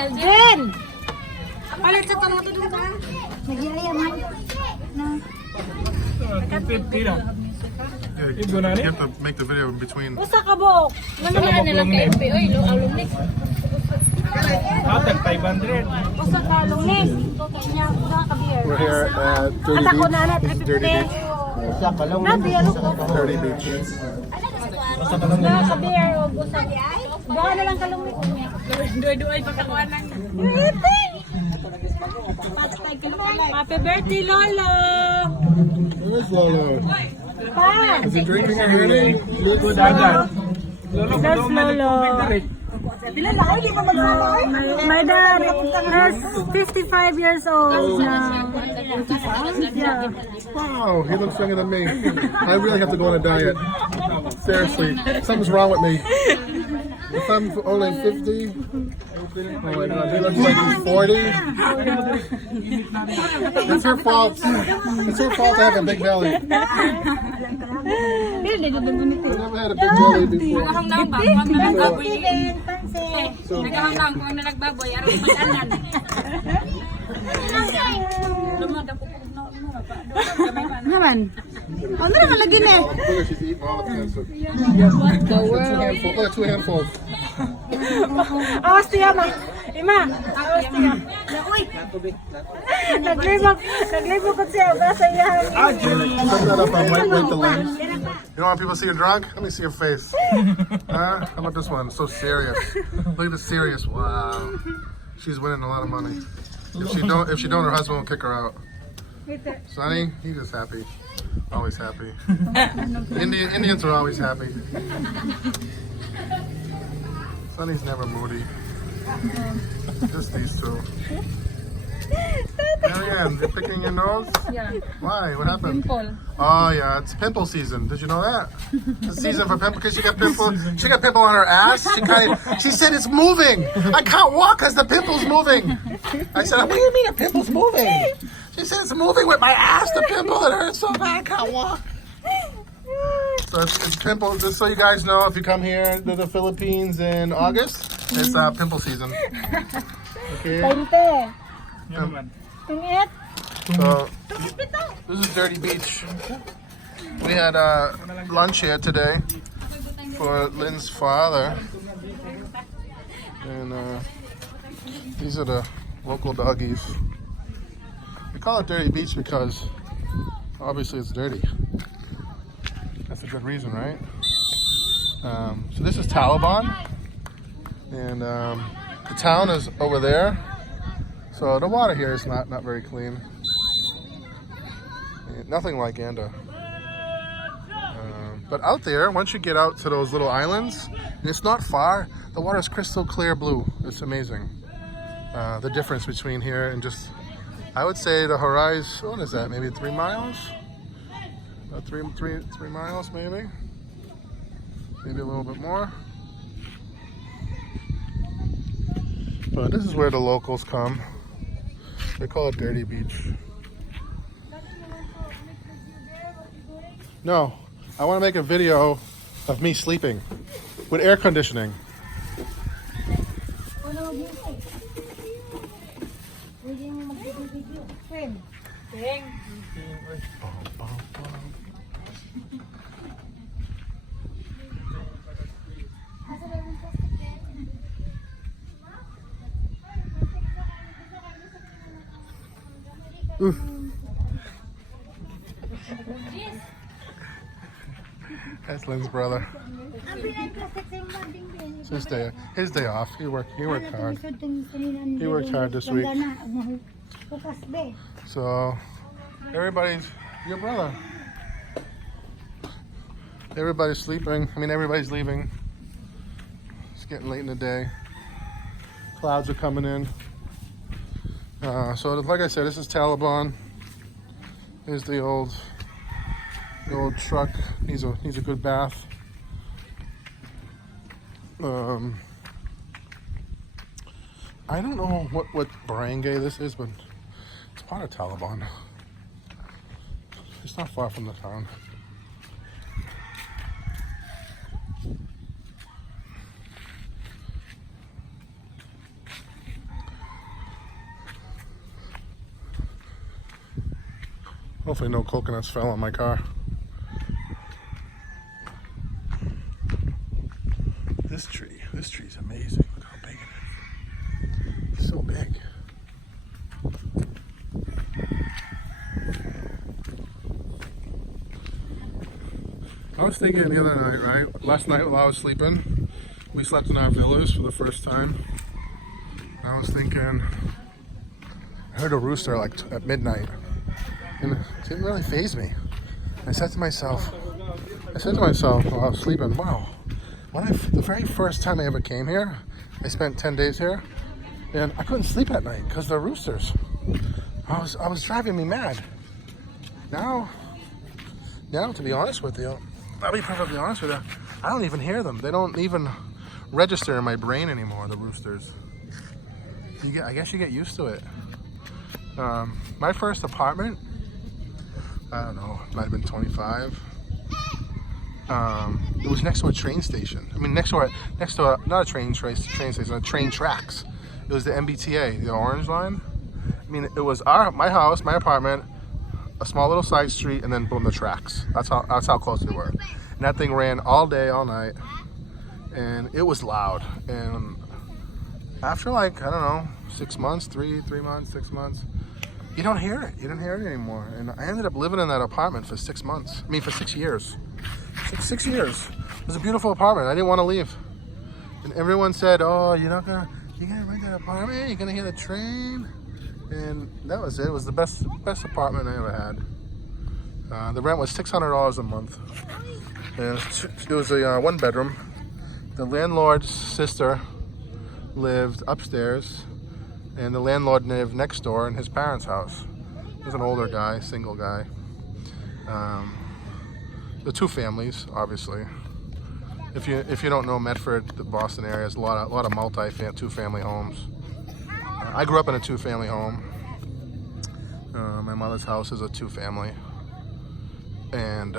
Elgin! Palit sa tanong ito doon ba? Nagyaya man. No. 250 lang. Yeah, you have to make the video in between. Usa ka bok. Naman nilang KMP. Oy, alumni. Tag 500. Usa ka lungis. Kanya usa ka beer. We're here at Dirty Kata ko Beach. na na This is Dirty Beach. Na beer ko. Dirty Beach. Na ka beer o usa. Baka na lang kalungis. Duay-duay pagkakuanan. Happy birthday, Lolo! Where's Lolo? Pa! Is he drinking already? Good agad. Lolo, That's kung na Lolo. tubig na rin. My dad is 55 years old now. Yeah. Wow, he looks younger than me. I really have to go on a diet. Seriously, something's wrong with me. If I'm only 50, oh my god, he looks like he's 40. It's her fault. It's her fault I have a big belly. I never had a big belly before. Nagahang kung nalagbaboy, aron mag-anan. Naman. Ano na lagi na? Look at she's eating all the cancer. Look at two handfuls. Awas tiya ma. Ima, awas tiya. Uy. Naglibog ko siya ba sa iyahan. Put that up on wait the lens. You don't want people to see you drunk? Let me see your face. Huh? How about this one? So serious. Look at the serious. Wow. She's winning a lot of money. If she don't, her husband will kick her out. Sonny, he's just happy. Always happy. Indians are always happy. Sonny's never moody. Just these two. Marianne, you're picking your nose? Yeah. Why? What happened? Pimple. Oh yeah, it's pimple season. Did you know that? It's the season for pimple because she got pimple. She got pimple on her ass. She said it's moving. I can't walk because the pimple's moving. I said, what do you mean the pimple's moving? She said it's moving with my ass. The pimple, it hurts so bad I can't walk. So it's pimple. Just so you guys know, if you come here to the Philippines in August, it's pimple season. Okay. 20. Yan naman. Tingit. So this is Dirty Beach. We had lunch here today for Lynn's father, and these are the local doggies. We call it Dirty Beach because obviously it's dirty. That's a good reason, right? So this is Talibon, and the town is over there. So the water here is not very clean. Nothing like Anda. But out there, once you get out to those little islands, it's not far. The water is crystal clear blue. It's amazing. The difference between here and just, I would say the horizon, what is that, maybe 3 miles? About three miles maybe? Maybe a little bit more. But this is where the locals come. They call it Dirty Beach. No, I want to make a video of me sleeping with air conditioning. Oof. That's Lynn's brother. It's his day off. He worked hard. He worked hard this week. So everybody's your brother. Everybody's sleeping. I mean, everybody's leaving. It's getting late in the day. Clouds are coming in. So like I said, this is Talibon. Here's the old truck. Needs a good bath. I don't know what barangay this is, but it's part of Talibon. It's not far from the town. Hopefully no coconuts fell on my car. This tree's amazing. Look how big it is. So big. I was thinking the other night, right? Last night while I was sleeping, we slept in our villas for the first time. I was thinking, I heard a rooster like at midnight, and it didn't really faze me. I said to myself while I was sleeping, wow, the very first time I ever came here, I spent 10 days here, and I couldn't sleep at night because the roosters. I was driving me mad. Now, to be honest with you, I'll be perfectly honest with you, I don't even hear them. They don't even register in my brain anymore, the roosters. I guess you get used to it. My first apartment, I don't know, it might have been 25. It was next to a train station. I mean, next to not a train station, a train tracks. It was the MBTA, the Orange Line. I mean, it was my house, my apartment, a small little side street, and then boom, the tracks. That's how close we were. And that thing ran all day, all night, and it was loud. And after like, I don't know, 6 months, 3 months, 6 months, you don't hear it. You don't hear it anymore. And I ended up living in that apartment for 6 months. I mean, for 6 years. 6 years. It was a beautiful apartment. I didn't want to leave. And everyone said, "Oh, you're gonna rent that apartment? You're gonna hear the train." And that was it. It was the best apartment I ever had. The rent was $600 a month. And it was a 1 bedroom. The landlord's sister lived upstairs, and the landlord lived next door in his parents' house. He was an older guy, single guy. The 2 families, obviously. If you don't know Medford, the Boston area, there's a lot of 2-family homes. I grew up in a 2-family home. My mother's house is a 2-family, and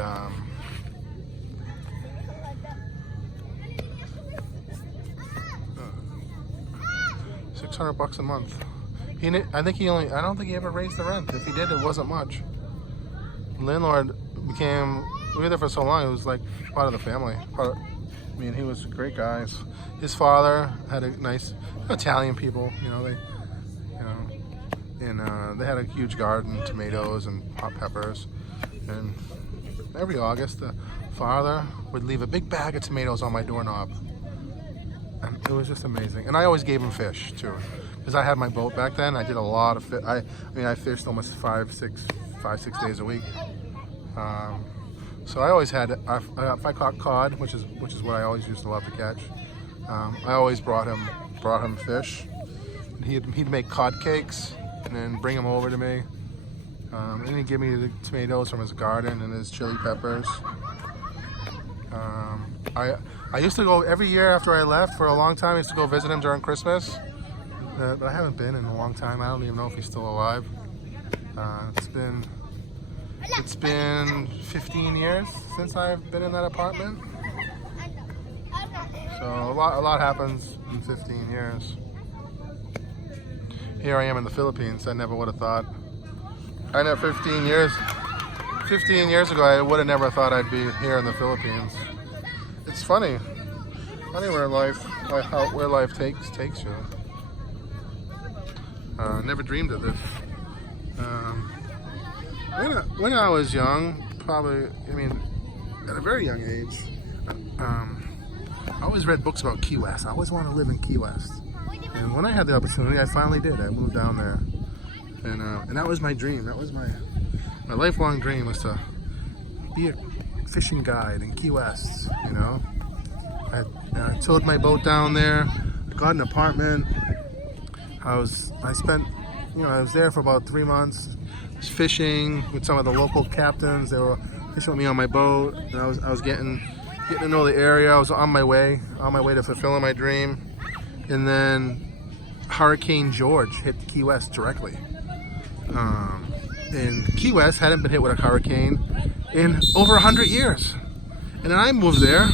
$600 a month. I don't think he ever raised the rent. If he did, it wasn't much. The landlord we were there for so long, it was like part of the family. I mean, he was a great guy. His father had a nice Italian people, and they had a huge garden, tomatoes and hot peppers. And every August, the father would leave a big bag of tomatoes on my doorknob. And it was just amazing. And I always gave him fish too, because I had my boat back then. I did a lot of fish. I fished almost 5-6 days a week. So I always had. If I caught cod, which is what I always used to love to catch. I always brought him fish. He'd make cod cakes and then bring them over to me. And he'd give me the tomatoes from his garden and his chili peppers. I used to go every year after I left for a long time. I used to go visit him during Christmas, but I haven't been in a long time. I don't even know if he's still alive. It's been 15 years since I've been in that apartment. So a lot happens in 15 years. Here I am in the Philippines. I never would have thought. 15 years ago, I would have never thought I'd be here in the Philippines. It's funny where life takes you. Never dreamed of this. When I was young, probably, at a very young age, I always read books about Key West. I always wanted to live in Key West. And when I had the opportunity, I finally did. I moved down there. And that was my dream. That was my lifelong dream, was to be a fishing guide in Key West, I towed my boat down there, got an apartment. I was there for about 3 months. I was fishing with some of the local captains. They were fishing with me on my boat, and I was getting to know the area. I was on my way to fulfilling my dream. And then Hurricane George hit Key West directly. And Key West hadn't been hit with a hurricane in over 100 years. And then I moved there.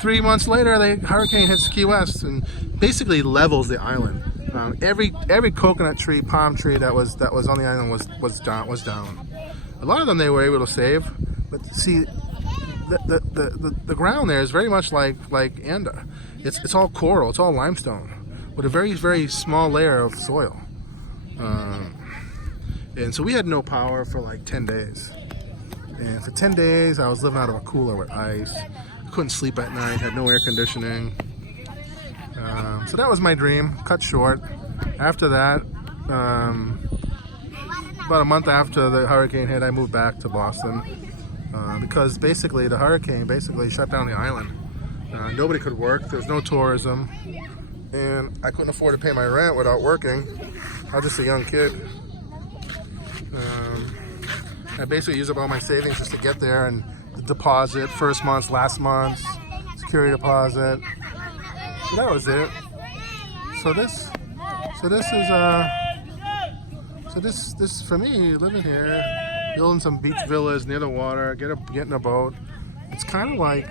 3 months later, the hurricane hits Key West and basically levels the island. Every coconut tree, palm tree that was on the island was down. A lot of them they were able to save, but see, the ground there is very much like Anda. It's all coral, it's all limestone, with a very, very small layer of soil. And so we had no power for like 10 days. And for 10 days, I was living out of a cooler with ice. I couldn't sleep at night, had no air conditioning. So that was my dream, cut short. After that, about a month after the hurricane hit, I moved back to Boston because basically the hurricane basically shut down the island. Nobody could work, there was no tourism, and I couldn't afford to pay my rent without working. I was just a young kid. I basically used up all my savings just to get there, and the deposit, first month's, last month's, security deposit. So that was it. So this for me, living here, building some beach villas near the water, getting a boat. It's kind of like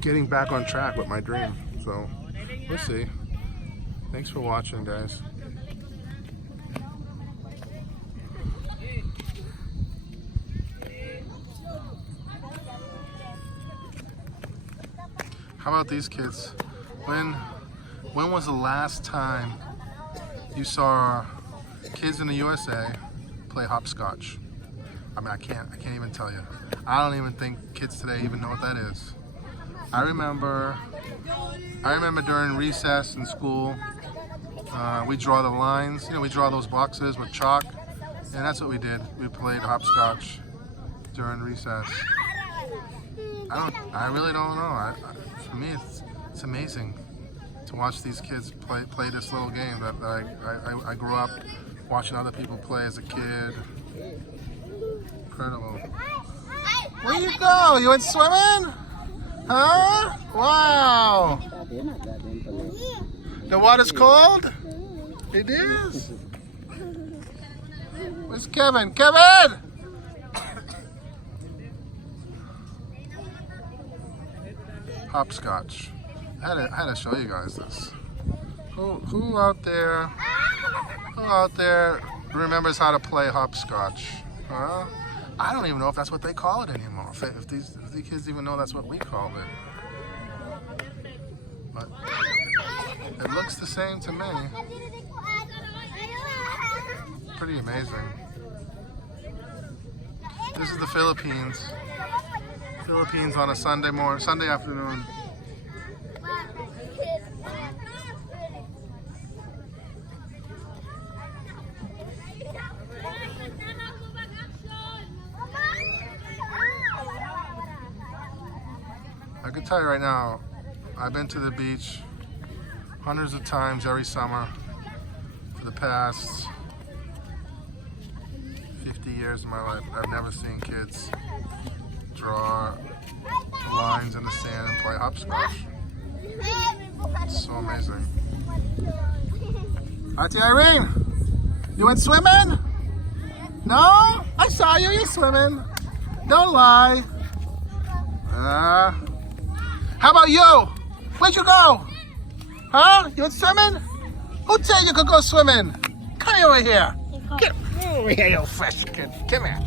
getting back on track with my dream. So we'll see. Thanks for watching, guys. How about these kids? When was the last time you saw kids in the USA play hopscotch? I mean, I can't even tell you. I don't even think kids today even know what that is. I remember during recess in school, we draw the lines. You know, we draw those boxes with chalk, and that's what we did. We played hopscotch during recess. I really don't know. For me, it's amazing to watch these kids play this little game that I grew up watching other people play as a kid. Incredible. Where you go? You went swimming? Huh? Wow. The water's cold? It is. Where's Kevin? Kevin! Hopscotch. I had to show you guys this. Who out there remembers how to play hopscotch? Huh? I don't even know if that's what they call it anymore. If these kids even know that's what we call it. But it looks the same to me. Pretty amazing. This is the Philippines. Philippines on a Sunday afternoon. I can tell you right now, I've been to the beach hundreds of times every summer for the past 50 years of my life. I've never seen kids draw lines in the sand and play hopscotch. It's so amazing. Auntie Irene, you went swimming? No? I saw you, you're swimming. Don't lie. How about you? Where'd you go? Huh? You went swimming? Who told you could go swimming? Come over here. Get over here, you fresh kid. Come here.